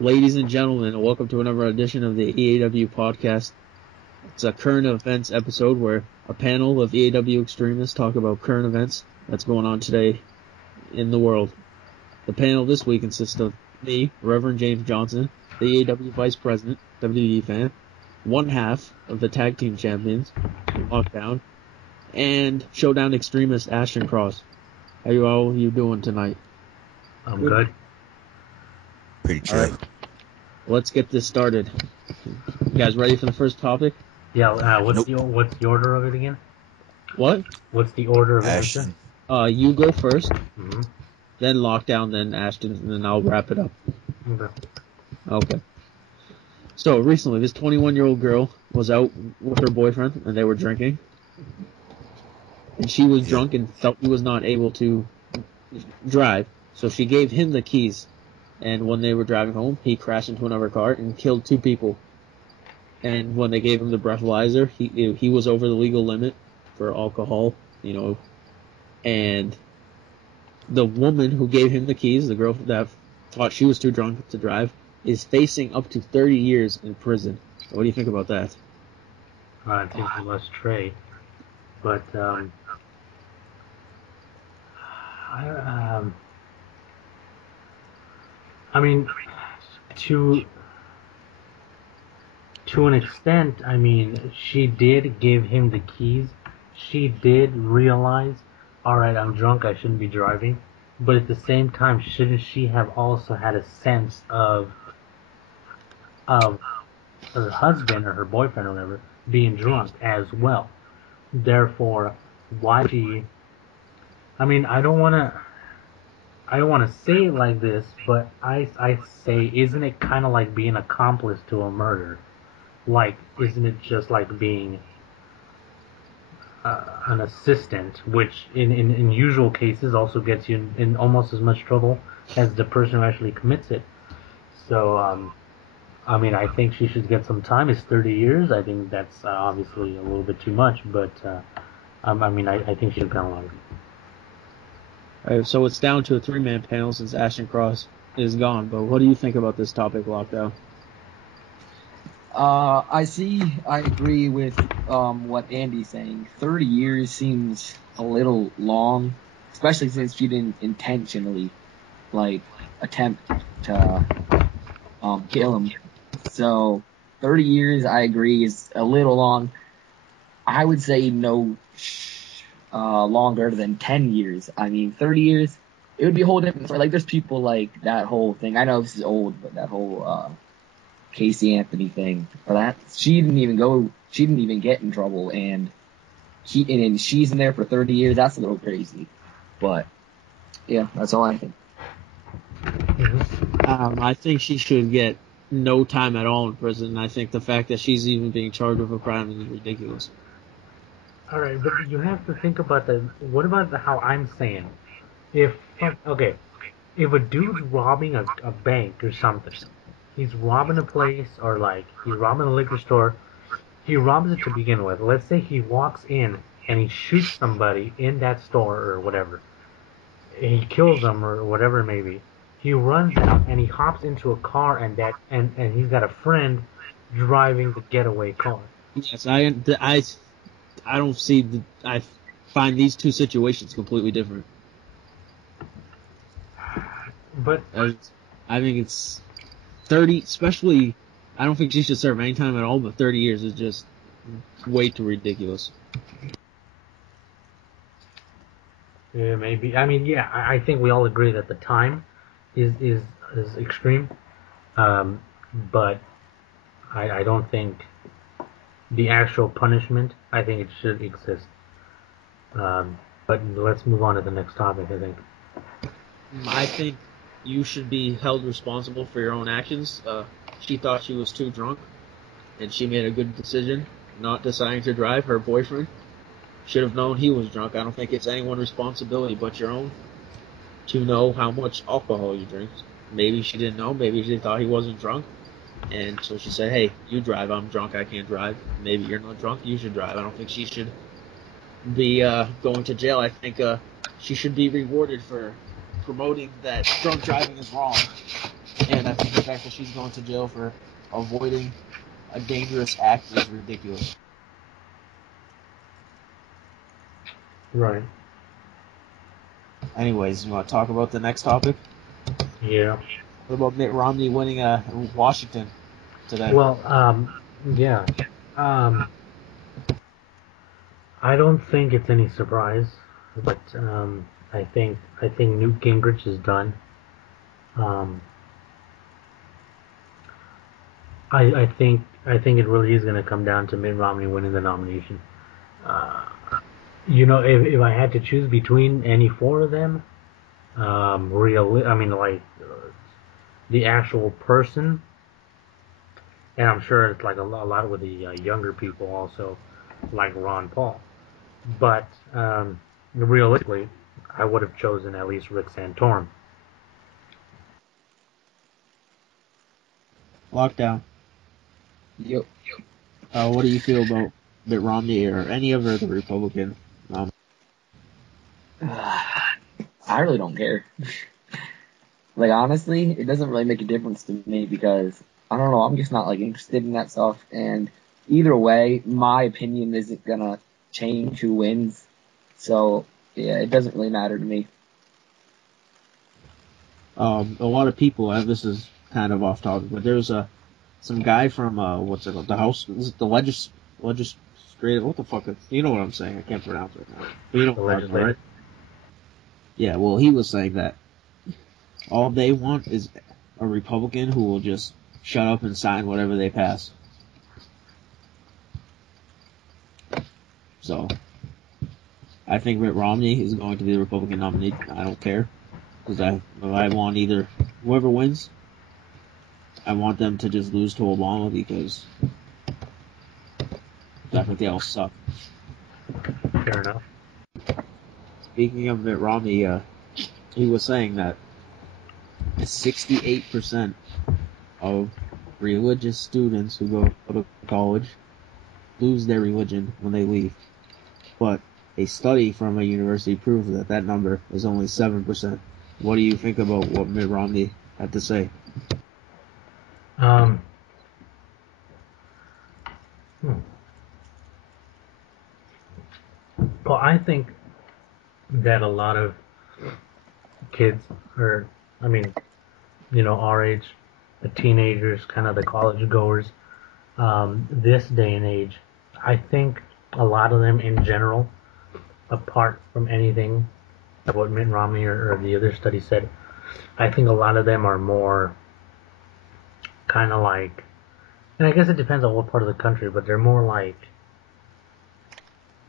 Ladies and gentlemen, welcome to another edition of the EAW podcast. It's a current events episode where a panel of EAW extremists talk about current events that's going on today in the world. The panel this week consists of me, Reverend James Johnson, the EAW Vice President, WWE fan, one half of the Tag Team Champions, Lockdown, and Showdown extremist Ashton Cross. How you doing tonight? I'm good. Pretty chill. All right. Let's get this started. You guys ready for the first topic? Yeah, what's the order of it again? What? What's the order of Ashton. it? You go first, Mm-hmm. then Lockdown, then Ashton, and then I'll wrap it up. Okay. So, recently, this 21-year-old girl was out with her boyfriend, and they were drinking. And she was drunk and felt he was not able to drive, so she gave him the keys. And when they were driving home, he crashed into another car and killed two people. And when they gave him the breathalyzer, he was over the legal limit for alcohol, and the woman who gave him the keys, the girl that thought she was too drunk to drive, is facing up to 30 years in prison. What do you think about that? I think we must trade, but I mean, to an extent, I mean, she did give him the keys. She did realize, all right, I'm drunk, I shouldn't be driving. But at the same time, shouldn't she have also had a sense of her husband or her boyfriend or whatever being drunk as well? Therefore, why she? I mean, I don't want to say it like this, but I say, isn't it kind of like being accomplice to a murder? Like, isn't it just like being an assistant, which in usual cases also gets you in almost as much trouble as the person who actually commits it? So, I mean, I think she should get some time. It's 30 years. I think that's obviously a little bit too much, but I mean, I think she should get longer. All right, so it's down to a three-man panel since Ashton Cross is gone. But what do you think about this topic, Lockdown? I agree with what Andy's saying. 30 years seems a little long, especially since she didn't intentionally, attempt to kill him. So 30 years, I agree, is a little long. I would say no longer than 10 years. I mean, 30 years, it would be a whole different story. Like, there's people like that whole thing. I know this is old, but that whole Casey Anthony thing. For that, she didn't even get in trouble, and she's in there for 30 years. That's a little crazy. But yeah, that's all I think. I think she should get no time at all in prison. I think the fact that she's even being charged with a crime is ridiculous. All right, but you have to think about what about how I'm saying? If a dude's robbing a bank or something, he's robbing a place, or he's robbing a liquor store, he robs it to begin with. Let's say he walks in and he shoots somebody in that store or whatever, and he kills them or whatever it may be. He runs out and he hops into a car, and he's got a friend driving the getaway car. Yes, I don't see I find these two situations completely different. But I think it's 30, especially, I don't think she should serve any time at all, but 30 years is just way too ridiculous. Yeah, maybe. I mean, yeah, I think we all agree that the time is extreme, but I don't think the actual punishment, I think it should exist. But let's move on to the next topic, I think. I think you should be held responsible for your own actions. She thought she was too drunk, and she made a good decision not deciding to drive. Her boyfriend should have known he was drunk. I don't think it's anyone's responsibility but your own to know how much alcohol you drink. Maybe she didn't know. Maybe she thought he wasn't drunk. And so she said, hey, you drive. I'm drunk. I can't drive. Maybe you're not drunk. You should drive. I don't think she should be going to jail. I think she should be rewarded for promoting that drunk driving is wrong And I think the fact that she's going to jail for avoiding a dangerous act is ridiculous. Right. Anyways, you want to talk about the next topic? Yeah. What about Mitt Romney winning Washington today? Well, yeah. I don't think it's any surprise, but I think Newt Gingrich is done. I think it really is going to come down to Mitt Romney winning the nomination. If I had to choose between any four of them, the actual person, and I'm sure it's like a lot with the younger people also, like Ron Paul. But realistically, I would have chosen at least Rick Santorum. Lockdown. Yep. What do you feel about Mitt Romney or any of the Republican? I really don't care. Like, honestly, it doesn't really make a difference to me because, I don't know, I'm just not, like, interested in that stuff. And either way, my opinion isn't gonna change who wins. So, yeah, it doesn't really matter to me. A lot of people, this is kind of off topic, but there's some guy from, what's it called, the House, is it the legislative, what the fuck, you know what I'm saying, I can't pronounce it now. But you know what I'm talking about, right? Yeah, well, he was saying that all they want is a Republican who will just shut up and sign whatever they pass. So, I think Mitt Romney is going to be the Republican nominee. I don't care. Because I want either, whoever wins, I want them to just lose to Obama because I think they all suck. Fair enough. Speaking of Mitt Romney, he was saying that 68% of religious students who go to college lose their religion when they leave. But a study from a university proves that number is only 7%. What do you think about what Mitt Romney had to say? Well, I think that a lot of kids, our age, the teenagers, kind of the college goers, this day and age, I think a lot of them in general, apart from anything of what Mitt Romney or the other study said, I think a lot of them are more kind of like, and I guess it depends on what part of the country, but they're more like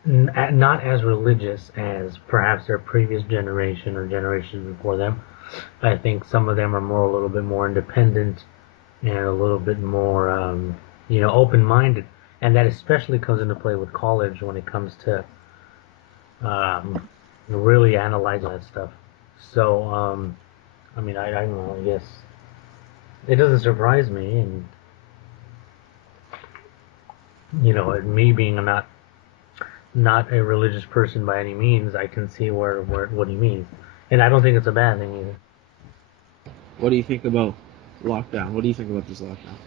not as religious as perhaps their previous generation or generations before them. I think some of them are a little bit more independent and a little bit more, open-minded, and that especially comes into play with college when it comes to really analyzing that stuff. So, I don't know. I guess it doesn't surprise me, and me being not a religious person by any means, I can see what he means, and I don't think it's a bad thing either. What do you think about lockdown? What do you think about this lockdown?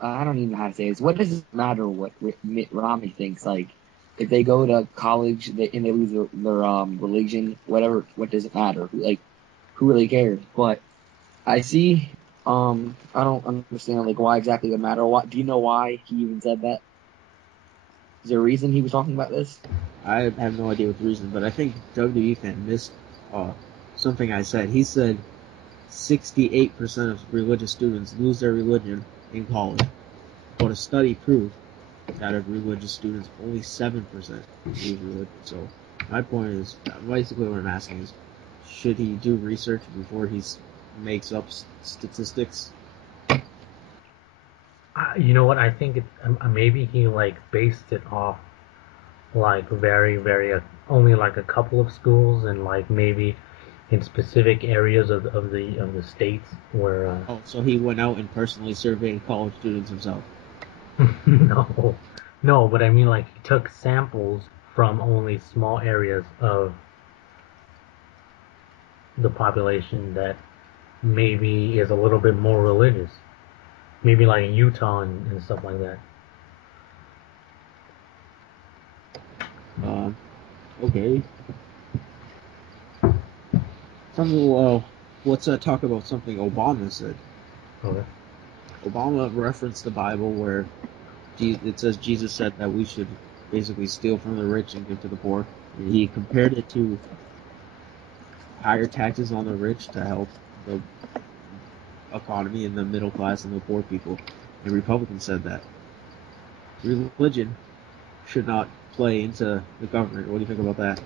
I don't even know how to say this. What does it matter what Mitt Romney thinks? Like, if they go to college and they lose their religion, whatever, what does it matter? Like, who really cares? But I see, I don't understand, like, why exactly it would matter. Do you know why he even said that? Is there a reason he was talking about this? I have no idea what the reason, but I think Doug the Ethan missed something I said. He said 68% of religious students lose their religion in college, but a study proved that of religious students, only 7% lose religion. So my point is, basically what I'm asking is, should he do research before he makes up statistics? You know what? I think maybe he based it off very very only a couple of schools and maybe in specific areas of the states where. So he went out and personally surveyed college students himself. No, but I mean he took samples from only small areas of the population that maybe is a little bit more religious. Maybe like in Utah and stuff like that. Okay. Well, let's talk about something Obama said. Okay. Obama referenced the Bible where it says Jesus said that we should basically steal from the rich and give to the poor. And he compared it to higher taxes on the rich to help the economy and the middle class and the poor people. And Republicans said that religion should not play into the government. What do you think about that?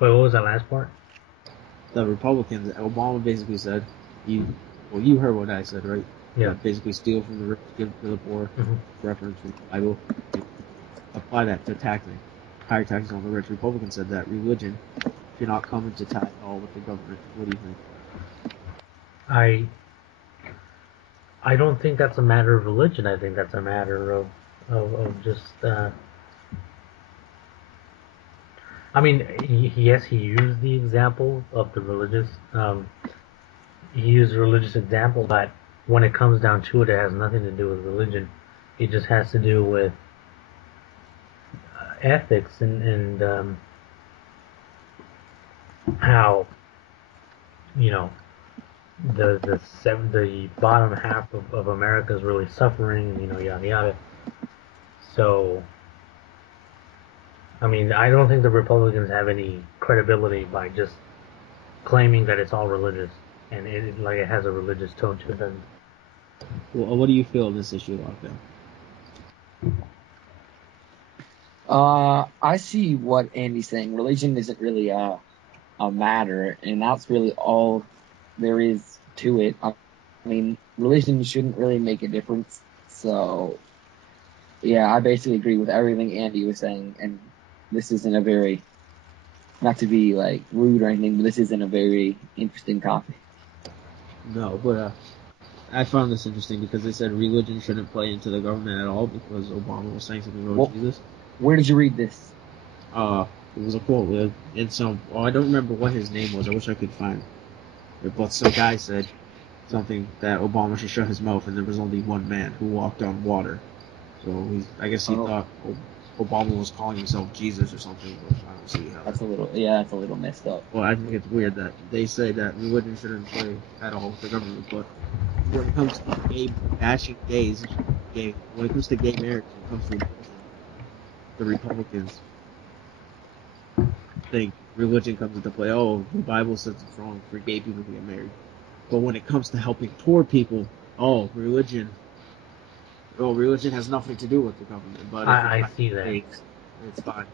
Wait, what was that last part? The Republicans, Obama basically said, you heard what I said, right? Yeah. Basically steal from the rich, give to the poor, reference from the Bible, apply that to taxing. Higher taxes on the rich. Republicans said that religion should not come into tie at all with the government. What do you think? I don't think that's a matter of religion. I think that's a matter of just. I mean, yes, he used the example of the religious. He used a religious example, but when it comes down to it, it has nothing to do with religion. It just has to do with ethics and how, you know, the bottom half of America is really suffering, yada yada. So, I mean, I don't think the Republicans have any credibility by just claiming that it's all religious and it has a religious tone to it. Well, what do you feel on this issue, Lockdown? I see what Andy's saying. Religion isn't really a matter, and that's really all there is to it. I mean, religion shouldn't really make a difference. So, yeah, I basically agree with everything Andy was saying, and this isn't a very, not to be like rude or anything, but this isn't a very interesting topic. No, but I found this interesting because they said religion shouldn't play into the government at all because Obama was saying something about Jesus. Where did you read this? It was a quote in some. Oh, I don't remember what his name was. I wish I could find it. But some guy said something that Obama should shut his mouth, and there was only one man who walked on water. So I guess he thought Obama was calling himself Jesus or something. But I don't see how. That's a little messed up. Well, I think it's weird that they say that religion shouldn't play at all with the government, but when it comes to bashing gays, when it comes to gay marriage, when it comes to abortion, the Republicans think religion comes into play. Oh, the Bible says it's wrong for gay people to get married. But when it comes to helping poor people, religion has nothing to do with the government. But I see that. It's fine.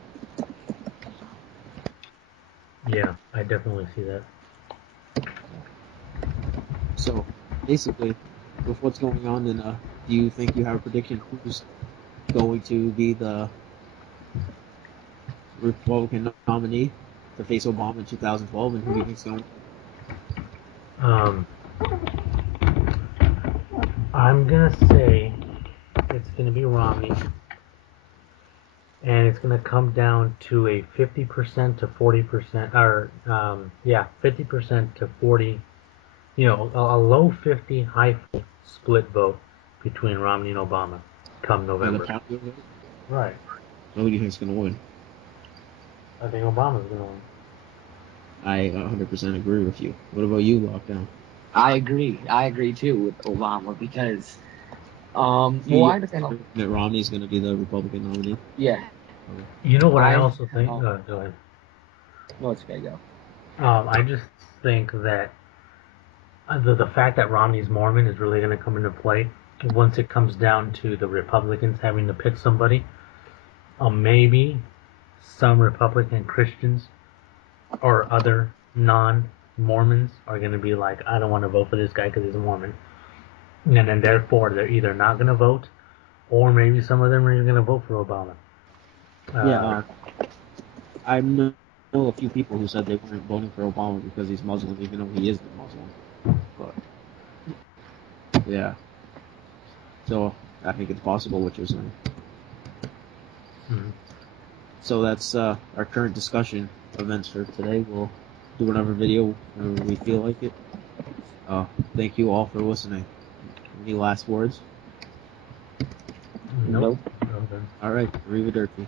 Yeah, I definitely see that. So, basically, with what's going on, then do you think you have a prediction who's going to be the Republican nominee to face Obama in 2012, and who do you think's going to? I'm gonna say it's gonna be Romney, and it's gonna come down to a 50% to 40%, or 50% to 40. A low 50, high 40 split vote between Romney and Obama come November. Right. So who do you think's going to win? I think Obama's going to win. I 100% agree with you. What about you, Lockdown? I agree too with Obama because, that Romney's going to be the Republican nominee? Yeah. Okay. You know what I also think? Go ahead. No, it's okay, go. I just think that the fact that Romney's Mormon is really going to come into play once it comes down to the Republicans having to pick somebody. Maybe some Republican Christians or other non-Mormons are going to be like, I don't want to vote for this guy because he's a Mormon. And then therefore they're either not going to vote, or maybe some of them are going to vote for Obama. I know a few people who said they weren't voting for Obama because he's Muslim, even though he isn't Muslim. But yeah, so I think it's possible what you're saying. Mhm. So that's our current discussion events for today. We'll do another video whenever we feel like it. Thank you all for listening. Any last words? Nope. All right, arrivederci.